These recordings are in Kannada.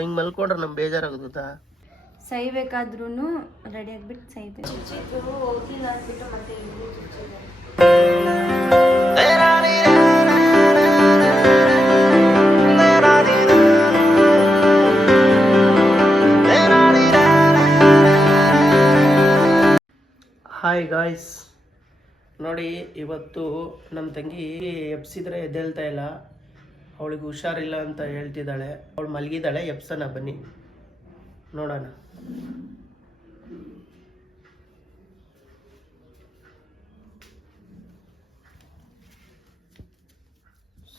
ಹಿಂಗ್ ಮಲ್ಕೊಂಡ್ರೆ ನಮ್ ಬೇಜಾರಾಗುತ್ತಾ? ಸೈಬೇಕಾದ್ರೂ ರೆಡಿ ಆಗ್ಬಿಟ್ಟು ಸೈಬೇಕು. ಹೋಗಿಲ್ಲ ಅಂದ್ಬಿಟ್ಟು ಮತ್ತೆ ಹಾಯ್ ಗಾಯ್ಸ್, ನೋಡಿ ಇವತ್ತು ನಮ್ಮ ತಂಗಿ ಎಬ್ಸಿದ್ರೆ ಎದ್ದೇಳ್ತಾ ಇಲ್ಲ. ಅವಳಿಗೆ ಹುಷಾರಿಲ್ಲ ಅಂತ ಹೇಳ್ತಿದ್ದಾಳೆ. ಅವಳು ಮಲಗಿದ್ದಾಳೆ. ಎಬ್ಸನ ಬನ್ನಿ ನೋಡೋಣ.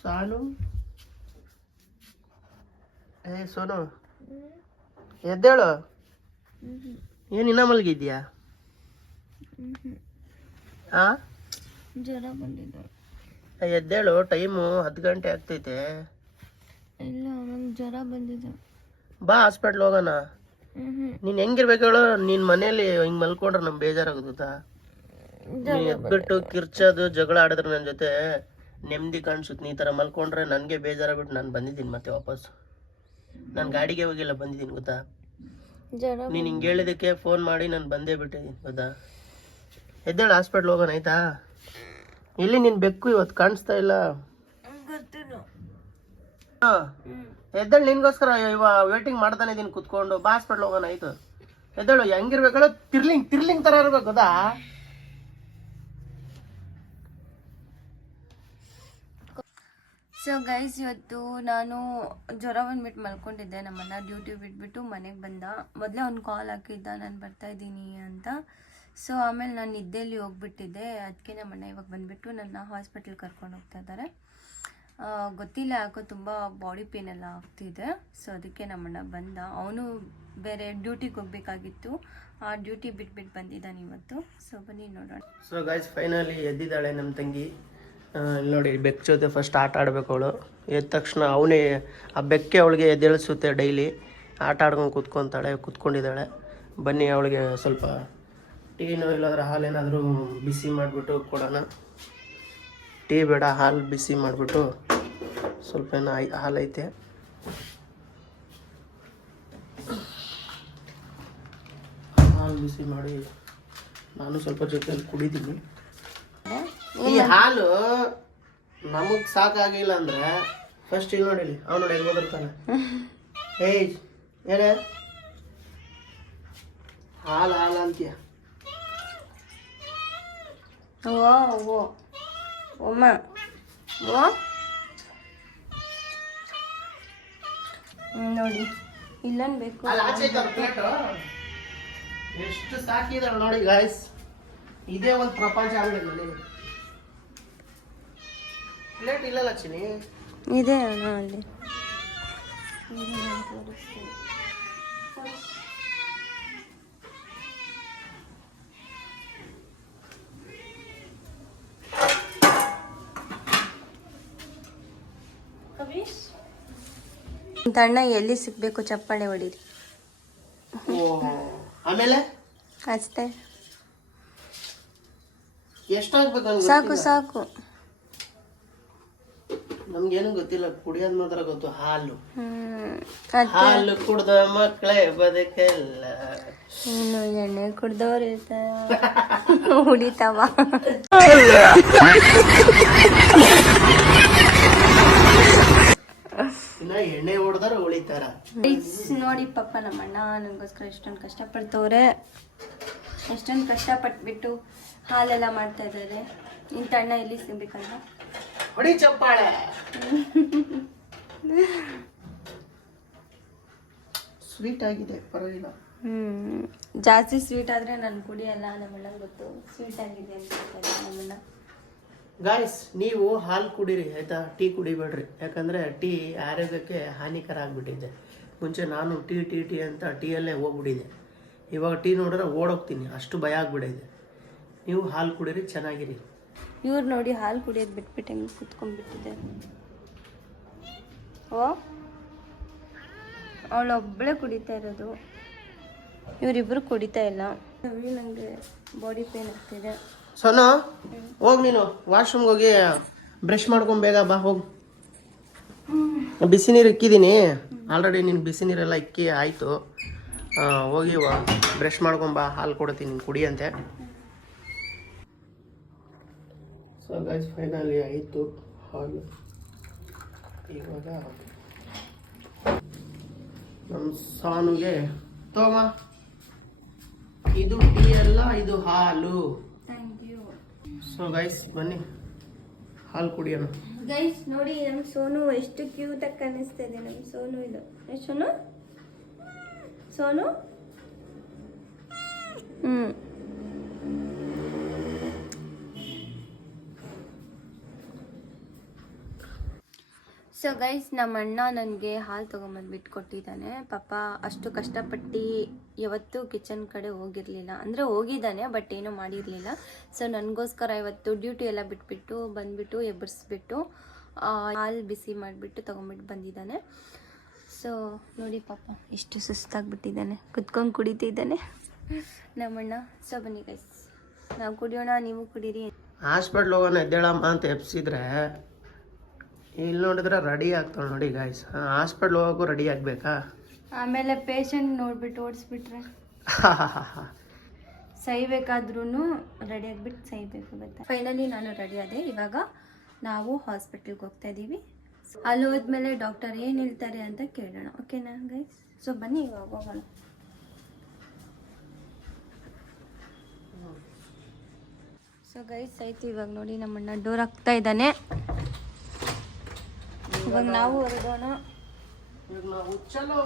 ಸಾನು, ಸೋನು ಎದ್ದೇಳು. ಏನಿನ್ನ ಮಲಗಿದ್ಯಾ? ಜ್ವರ ಬಂದಿದೆ. ಎದ್ದೇಳು, ಟೈಮು 10 ಗಂಟೆ ಆಗ್ತೈತೆ. ಇಲ್ಲ, ನಂಗೆ ಜ್ವರ ಬಂದಿದೆ. ಬಾ ಹಾಸ್ಪಿಟ್ಲ್ ಹೋಗೋಣ. ನೀನ್ ಹೆಂಗಿರ್ಬೇಕು ಹೇಳು? ನೀನ್ ಮನೇಲಿ ಹಿಂಗ್ ಮಲ್ಕೊಂಡ್ರೆ ನಮ್ ಬೇಜಾರಾಗುತ್ತಾ? ನೀನ್ ಎದ್ಬಿಟ್ಟು ಕಿರ್ಚೋದು ಜಗಳ ಆಡಿದ್ರೆ ನನ್ನ ಜೊತೆ ನೆಮ್ಮದಿ ಕಾಣಿಸುತ್ತೆ. ಈ ತರ ಮಲ್ಕೊಂಡ್ರೆ ನನ್ಗೆ ಬೇಜಾರಾಗ್ಬಿಟ್ಟು ನಾನು ಬಂದಿದ್ದೀನಿ ಮತ್ತೆ ವಾಪಸ್. ನಾನು ಗಾಡಿಗೆ ಹೋಗಿಲ್ಲ, ಬಂದಿದ್ದೀನಿ ಗೊತ್ತಾ? ನೀನ್ ಹಿಂಗೆ ಹೇಳಿದಕ್ಕೆ ಫೋನ್ ಮಾಡಿ ನಾನು ಬಂದೇ ಬಿಟ್ಟಿದ್ದೀನಿ ಗೊತ್ತಾ? ಎದ್ದೇಳು, ಹಾಸ್ಪಿಟ್ಲ್ ಹೋಗೋಣ ಆಯ್ತಾ? ಇಲ್ಲಿ ನಿನ್ ಬೆಕ್ಕು ಇವತ್ತು ಕಾಣಿಸ್ತಾ ಇಲ್ಲ. ಎದ್ದೇಳು, ನಿನ್ಗೋಸ್ಕರ ವೇಟಿಂಗ್ ಮಾಡ್ತಾನೆ ಇದೀನಿ ಕುತ್ಕೊಂಡು. ಬಾ ಹಾಸ್ಪಿಟ್ಲ್ ಹೋಗೋಣ ಆಯ್ತು? ಎದ್ದೇಳು. ಹೆಂಗಿರ್ಬೇಕಲ್ಲ, ತಿರ್ಲಿಂಗ್ ತರ ಇರ್ಬೇಕು ಗೊತ್ತಾ? ಸೊ ಗೈಸ್, ಇವತ್ತು ನಾನು ಜ್ವರ ಬಂದ್ಬಿಟ್ಟು ಮಲ್ಕೊಂಡಿದ್ದೆ. ನಮ್ಮನ್ನ ಡ್ಯೂಟಿ ಬಿಟ್ಬಿಟ್ಟು ಮನೆಗೆ ಬಂದ. ಮೊದಲೇ ಒಂದು ಕಾಲ್ ಹಾಕಿದ್ದ, ನಾನು ಬರ್ತಾ ಇದ್ದೀನಿ ಅಂತ. ಸೊ ಆಮೇಲೆ ನಾನು ನಿದ್ದೆಯಲ್ಲಿ ಹೋಗ್ಬಿಟ್ಟಿದ್ದೆ. ಅದಕ್ಕೆ ನಮ್ಮಣ್ಣ ಇವಾಗ ಬಂದುಬಿಟ್ಟು ನನ್ನ ಹಾಸ್ಪಿಟಲ್ ಕರ್ಕೊಂಡು ಹೋಗ್ತಾ ಇದ್ದಾರೆ. ಗೊತ್ತಿಲ್ಲ ಯಾಕೋ ತುಂಬ ಬಾಡಿ ಪೇನ್ ಎಲ್ಲ ಆಗ್ತಿದೆ. ಸೊ ಅದಕ್ಕೆ ನಮ್ಮಣ್ಣ ಬಂದ. ಅವನು ಬೇರೆ ಡ್ಯೂಟಿಗೆ ಹೋಗ್ಬೇಕಾಗಿತ್ತು. ಆ ಡ್ಯೂಟಿ ಬಿಟ್ಬಿಟ್ಟು ಬಂದಿದ್ದಾನೆ ಇವತ್ತು. ಸೊ ಬನ್ನಿ ನೋಡೋಣ. ಸೊ ಗೈಸ್, ಫೈನಲಿ ಎದ್ದಿದ್ದಾಳೆ ನಮ್ಮ ತಂಗಿ. ನೋಡಿ, ಬೆಕ್ಕ ಜೊತೆ ಫಸ್ಟ್ ಆಟ ಆಡಬೇಕು ಅವಳು. ಎದ್ದ ತಕ್ಷಣ ಅವನೇ ಆ ಬೆಕ್ಕೆ ಅವಳಿಗೆ ಎದ್ದೇಳಿಸುತ್ತೆ. ಡೈಲಿ ಆಟ ಆಡ್ಕೊಂಡು ಕೂತ್ಕೊಂಡಿದ್ದಾಳೆ. ಬನ್ನಿ, ಅವಳಿಗೆ ಸ್ವಲ್ಪ ಟೀನೋ ಇಲ್ಲಾಂದ್ರೆ ಹಾಲು ಏನಾದರೂ ಬಿಸಿ ಮಾಡಿಬಿಟ್ಟು ಕೊಡೋಣ. ಟೀ ಬೇಡ, ಹಾಲು ಬಿಸಿ ಮಾಡಿಬಿಟ್ಟು ಸ್ವಲ್ಪ ಏನೋ ಹಾಲು ಐತೆ. ಹಾಲು ಬಿಸಿ ಮಾಡಿ ನಾನು ಸ್ವಲ್ಪ ಜೊತೆಯಲ್ಲಿ ಕುಡಿತೀನಿ. ಈ ಹಾಲು ನಮಗ್ ಸಾಕಾಗಿಲ್ಲ ಅಂದ್ರೆ ಫಸ್ಟ್ ಇಲ್ಲಿ ನೋಡಿಲಿ, ಅವ್ನು ನೋಡಿ ಎಲ್ಲಿ ಓದಿರ್ತಾನೆ. ಏಯ್ ಏನೇ ಹಾಲು ಹಾಲು ಅಂತೀಯ? ಓ ಒಮ್ಮ ನೋಡಿ, ಇಲ್ಲನ್ ಬೇಕು. ಎಷ್ಟು ಸಾಕಿದಾಳೆ ನೋಡಿ ಗಾಯ್ಸ್. ಇದೇ ಒಂದು ಪ್ರಪಂಚ ಆಗಲಿಲ್ಲ ನನಗೆ. ಪ್ಲೇಟ್ ಇಲ್ಲ ಲಕ್ಷ್ಮಿ? ಇದೆ ಅಣ್ಣ ಅಲ್ಲಿ. ತಣ್ಣ ಎಲ್ಲಿ ಸಿಗ್ಬೇಕು ಚಪ್ಪಾಳೆ ಹೊಡೀರಿ. ಆಮೇಲೆ ಅಷ್ಟೇ, ಎಷ್ಟಾಗ್ಬೇಕು? ಸಾಕು ಸಾಕು. ನಮ್ಗೇನು ಗೊತ್ತಿಲ್ಲ, ಕುಡಿಯೋದ್ ಮಾತ್ರ ಗೊತ್ತು. ಹಾಲು ಹಾಲು ಕುಡ್ದ ಮಕ್ಕಳೇ ಬದುಕಲ್ಲ. ಇನ್ನು ಎಣ್ಣೆ ಕುಡ್ದವ್ರು ಇರ್ತಾರ, ಹುಡಿತಾವ. ಇನ್ನ ಎಣ್ಣೆ ಹೊಡೆದಾರ ಉಳಿತಾರ. ನೋಡಿ ಪಾಪ ನಮ್ಮಣ್ಣ ನನಗೋಸ್ಕರ ಎಷ್ಟೊಂದು ಕಷ್ಟಪಡ್ತವ್ರೆ. ಎಷ್ಟೊಂದು ಕಷ್ಟಪಟ್ಬಿಟ್ಟು ಹಾಲೆಲ್ಲ ಮಾಡ್ತಾ ಇದ್ದಾರೆ. ಇಂಥ ಅಣ್ಣ ಎಲ್ಲಿ ಸಿಗ್ಬೇಕಂತ ಹೊಡಿ ಚಪ್ಪಾಳೆ. ಸ್ವೀಟ್ ಆಗಿದೆ, ಪರವಾಗಿಲ್ಲ. ಜಾಸ್ತಿ ಸ್ವೀಟ್ ಆದ್ರೆ ನಾನು ಕುಡಿಯಲ್ಲ. ನಮ್ಮಣ್ಣ ಗೊತ್ತು, ಸ್ವೀಟ್ ಆಗಿದೆ ಅಂತ ನಮ್ಮಣ್ಣ. ಗಾಯ್ಸ್, ನೀವು ಹಾಲು ಕುಡೀರಿ ಆಯ್ತಾ? ಟೀ ಕುಡಿಬೇಡ್ರಿ. ಯಾಕಂದ್ರೆ ಟೀ ಆರೋಗ್ಯಕ್ಕೆ ಹಾನಿಕರ ಆಗ್ಬಿಟ್ಟಿದೆ. ಮುಂಚೆ ನಾನು ಟೀ ಟೀ ಟೀ ಅಂತ ಟೀಯಲ್ಲೇ ಹೋಗ್ಬಿಟ್ಟಿದೆ. ಇವಾಗ ಟೀ ನೋಡಿದ್ರೆ ಓಡೋಗ್ತೀನಿ, ಅಷ್ಟು ಭಯ ಆಗ್ಬಿಟ್ಟಿದೆ. ನೀವು ಹಾಲು ಕುಡೀರಿ, ಚೆನ್ನಾಗಿರಿ. ಇವ್ರು ನೋಡಿ ಹಾಲು ಕುಡಿಯೋದು ಬಿಟ್ಬಿಟ್ಟು ಹೆಂಗೆ ಕುತ್ಕೊಂಡ್ಬಿಟ್ಟಿದೆ. ಓ, ಅವಳೊಬ್ಬಳೇ ಕುಡಿತಾ ಇರೋದು, ಇವರಿಬ್ರು ಕುಡಿತಾ ಇಲ್ಲ. ನನಗೆ ಬಾಡಿ ಪೇನ್ ಆಗ್ತಿದೆ. ಸೋನು, ಹೋಗಿ ನೀನು ವಾಶ್ರೂಮ್ಗೆ ಹೋಗಿ ಬ್ರಷ್ ಮಾಡ್ಕೊಂಡು ಬೇಗ ಬಾ. ಹೋಗು. ಬಿಸಿ ನೀರು ಇಕ್ಕಿದ್ದೀನಿ ಆಲ್ರೆಡಿ. ನೀನು ಬಿಸಿ ನೀರೆಲ್ಲ ಇಕ್ಕಿ ಆಯಿತು. ಹೋಗಿ ಬ್ರಷ್ ಮಾಡ್ಕೊಂಬ, ಹಾಲು ಕೊಡ್ತೀನಿ ನೀನು ಕುಡಿಯಂತೆ. ಸೊ ಗೈಸ್ ಫೈನಲಿ ಆಯಿತು ಹಾಲು. ಇವಾಗ ನಮ್ಮ ಸಾನುಗೆ ತೋಮ, ಇದು ಟೀ ಅಲ್ಲ, ಇದು ಹಾಲು. Thank you. ಸೊ ಗೈಸ್ ಬನ್ನಿ ಹಾಲು ಕುಡಿಯೋಣ. ಗೈಸ್ ನೋಡಿ ನಮ್ಮ ಸೋನು ಎಷ್ಟು ಕ್ಯೂಟ್ ಆಗಿ ಕಾಣಿಸ್ತಾ ಇದೆ. ನಮ್ಮ ಸೋನು ಇದು ಸೋನು ಸೋನು ಸೊ ಗೈಸ್ ನಮ್ಮ ಅಣ್ಣ ನನಗೆ ಹಾಲು ತೊಗೊಂಬಂದು ಬಿಟ್ಕೊಟ್ಟಿದ್ದಾನೆ. ಪಾಪ ಅಷ್ಟು ಕಷ್ಟಪಟ್ಟು ಯಾವತ್ತೂ ಕಿಚನ್ ಕಡೆ ಹೋಗಿರಲಿಲ್ಲ, ಅಂದರೆ ಹೋಗಿದ್ದಾನೆ ಬಟ್ ಏನೂ ಮಾಡಿರಲಿಲ್ಲ. ಸೊ ನನಗೋಸ್ಕರ ಇವತ್ತು ಡ್ಯೂಟಿ ಎಲ್ಲ ಬಿಟ್ಬಿಟ್ಟು ಬಂದುಬಿಟ್ಟು ಎಬ್ಬರಿಸ್ಬಿಟ್ಟು ಹಾಲು ಬಿಸಿ ಮಾಡಿಬಿಟ್ಟು ತೊಗೊಂಬಿಟ್ಟು ಬಂದಿದ್ದಾನೆ. ಸೊ ನೋಡಿ ಪಾಪ ಎಷ್ಟು ಸುಸ್ತಾಗ್ಬಿಟ್ಟಿದ್ದಾನೆ, ಕುತ್ಕೊಂಡು ಕುಡಿತಿದ್ದಾನೆ ನಮ್ಮಣ್ಣ. ಸೊ ಬನ್ನಿ ಗೈಸ್ ನಾವು ಕುಡಿಯೋಣ, ನೀವು ಕುಡೀರಿ. ಹಾಸ್ಪಿಟ್ಲ್ ಹೋಗೋಣ ಎದ್ದೇಳಮ್ಮ ಅಂತ ಎಬ್ಸಿದ್ರೆ ಇಲ್ಲಿ ನೋಡಿದ್ರೆ ರೆಡಿ ಆಗ್ತಾಳೆ ನೋಡಿ ಗಾಯ್ಸ್. ಹಾಸ್ಪಿಟ್ಲ್ ಹೋಗೋಕ್ಕೂ ರೆಡಿ ಆಗಬೇಕಾ? ಆಮೇಲೆ ಪೇಷಂಟ್ ನೋಡ್ಬಿಟ್ಟು ಓಡಿಸ್ಬಿಟ್ರೆ ಸಹಿಬೇಕಾದ್ರೂ ರೆಡಿ ಆಗಿಬಿಟ್ಟು ಸಹಿಬೇಕು ಗೊತ್ತಾ. ಫೈನಲಿ ನಾನು ರೆಡಿ ಆದೆ. ಇವಾಗ ನಾವು ಹಾಸ್ಪಿಟ್ಲಿಗೆ ಹೋಗ್ತಾ ಇದ್ದೀವಿ. ಅಲ್ಲಿ ಹೋದ್ಮೇಲೆ ಡಾಕ್ಟರ್ ಏನು ಹೇಳ್ತಾರೆ ಅಂತ ಕೇಳೋಣ, ಓಕೆನಾ ಗೈಸ್? ಸೊ ಬನ್ನಿ ಇವಾಗ ಹೋಗೋಣ. ಸೊ ಗೈಸ್ ಆಯ್ತು, ಇವಾಗ ನೋಡಿ ನಮ್ಮಣ್ಣ ಡೋರ್ ಹಾಕ್ತಾ ಇದ್ದಾನೆ. ಇವಾಗ ನಾವು ಹೊರಡೋಣ. ಚಲೋ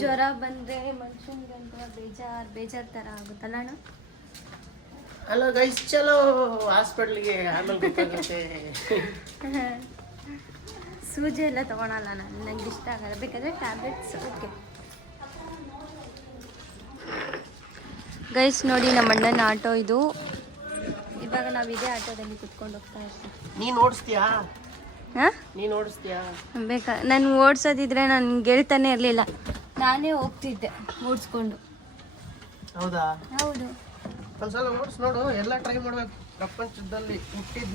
ಜ್ವರ ಬಂದ್ರೆ ಮನುಷ್ಯನಿಗೆ ಒಂಥರ ಬೇಜಾರ್ ತರ ಆಗುತ್ತಲ್ಲ ಅಣ್ಣ? ಅಲ್ಲ ಗೈಸ್, ಚಲೋ ಹಾಸ್ಪಿಟ್ಲಿಗೆ ಆಮೇಲೆ ಗೊತ್ತಾಗುತ್ತೆ. ಸೂಜಿ ಎಲ್ಲ ತಗೊಳಲ್ಲ ನಾನು, ನಂಗೆ ಇಷ್ಟ ಆಗಲ್ಲ. ಬೇಕಾದ್ರೆ ಟ್ಯಾಬ್ಲೆಟ್ಸ್. ಓಕೆ ಗೈಸ್ ನೋಡಿ ನಮ್ಮ ಅಣ್ಣನ ಆಟೋ ಇದು. ಇವಾಗ ನಾವು ಇದೇ ಆಟೋದಲ್ಲಿ ಕುತ್ಕೊಂಡು ಹೋಗ್ತಾ ಇರ್ತೀವಿ. ನೀನು ಓಡಿಸ್ತೀಯಾ? ಹಾಂ, ನೀನು ಓಡಿಸ್ತೀಯಾ? ಬೇಕಾ? ನಾನು ಓಡಿಸೋದಿದ್ರೆ ನನಗೆ ಹೇಳ್ತಾನೆ ಇರಲಿಲ್ಲ, ನಾನೇ ಹೋಗ್ತಿದ್ದೆ ಓಡಿಸ್ಕೊಂಡು. ಹೌದಾ? ಹೌದು. ಒಂದ್ಸಲ ಓಡಿಸ್ ನೋಡು, ಎಲ್ಲ ಟ್ರೈ ಮಾಡ್ಬೇಕು. ಪ್ರಪಂಚದಲ್ಲಿ ಹುಟ್ಟಿದ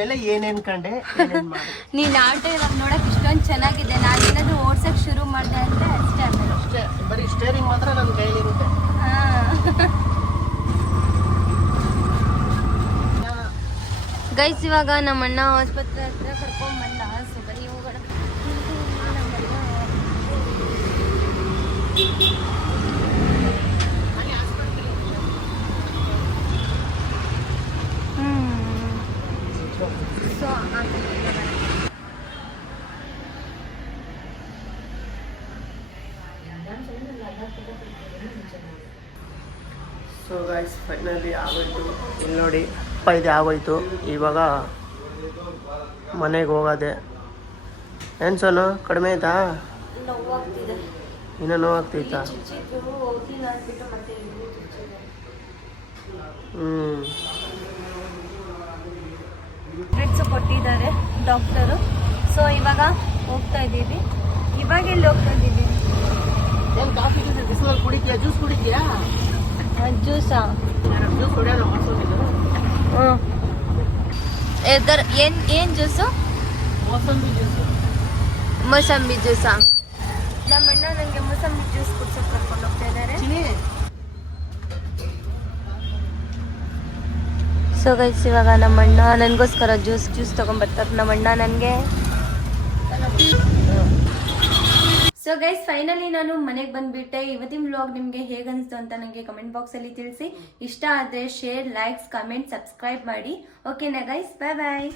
ಮೇಲೆ ಏನೇನು ಕಂಡೆ, ಏನೇನು ಮಾಡಿ. ನೀನು ಆಟೋ ಇವಾಗ ನೋಡಕ್ಕೆ ಇಷ್ಟೊಂದು ಚೆನ್ನಾಗಿದೆ. ನಾನು ಏನಾದರೂ ಓಡ್ಸೋಕ್ಕೆ ಶುರು ಮಾಡಿದೆ ಅಂದರೆ ಅಷ್ಟೇ. ಆಮೇಲೆ ಅಷ್ಟೇ, ಬರೀ ಸ್ಟೇರಿಂಗ್ ಮಾತ್ರ ನನ್ನ ಕೈಲಿರುತ್ತೆ. ಗೈಸ್ ಇವಾಗ ನಮ್ಮಣ್ಣ ಆಸ್ಪತ್ರೆ ಹತ್ರ ಕರ್ಕೊಂಡ್ಬಂದ. ಸೊ ಬರೀ ಹೋಗೋಣ. ಸೊ ಸೊ ಗೈಸ್ ಫೈನಲಿ ಆಗೋಯ್ತು. ಇಲ್ಲಿ ನೋಡಿ ಇದು ಆಗೋಯ್ತು. ಇವಾಗ ಮನೆಗೆ ಹೋಗೋದೆ. ಏನು ಸೋನು, ಕಡಿಮೆ ಆಯ್ತಾ? ನೋವಾಗ್ತಿದೆ. ಇನ್ನೂ ನೋವಾಗ್ತೈತಾ? ಟ್ಯಾಬ್ಲೆಟ್ಸು ಕೊಟ್ಟಿದ್ದಾರೆ ಡಾಕ್ಟರು. ಸೊ ಇವಾಗ ಹೋಗ್ತಾ ಇದ್ದೀವಿ. ಇವಾಗ ಎಲ್ಲಿ ಹೋಗ್ತಾ ಇದ್ದೀವಿ? ಏನು ಕಾಫಿ ಬಿಸಿಲಲ್ಲಿ ಕುಡಿತೀಯಾ? ಜ್ಯೂಸ್ ಕುಡಿತೀಯಾ? ಜ್ಯೂಸಾ? ಜ್ಯೂಸ್ ಕುಡಿಯೋಣ ಮಾಡ್ಸೋದಿಲ್ಲ. ಹ್ಞೂ. ಏನು ಜ್ಯೂಸು? ಮೋಸಂಬಿ ಜ್ಯೂಸು. ಮೂಸಂಬಿ ಜ್ಯೂಸಾ? ನಮ್ಮಣ್ಣ ನನಗೆ ಮೂಸಂಬಿ ಜ್ಯೂಸ್ ಕುಡ್ಸೋಕೆ ಕರ್ಕೊಂಡು ಹೋಗ್ತಾ ಇದ್ದಾರೆ. ಸೊ ಗೈಸ್ ಇವಾಗ ನಮ್ಮಣ್ಣ ನನಗೋಸ್ಕರ ಜ್ಯೂಸ್ ತೊಗೊಂಬರ್ತಾರೆ ನಮ್ಮಣ್ಣ ನನಗೆ. ಸೊ ಗೈಸ್ ಫೈನಲಿ ನಾನು ಮನೆಗೆ ಬಂದುಬಿಟ್ಟೆ. ಇವತ್ತಿನ ವ್ಲಾಗ್ ನಿಮಗೆ ಹೇಗೆ ಅನಿಸ್ತು ಅಂತ ನನಗೆ ಕಮೆಂಟ್ ಬಾಕ್ಸಲ್ಲಿ ತಿಳಿಸಿ. ಇಷ್ಟ ಆದರೆ ಶೇರ್, ಲೈಕ್ಸ್, ಕಮೆಂಟ್, ಸಬ್ಸ್ಕ್ರೈಬ್ ಮಾಡಿ. ಓಕೆನಾ ಗೈಸ್? ಬಾಯ್ ಬಾಯ್.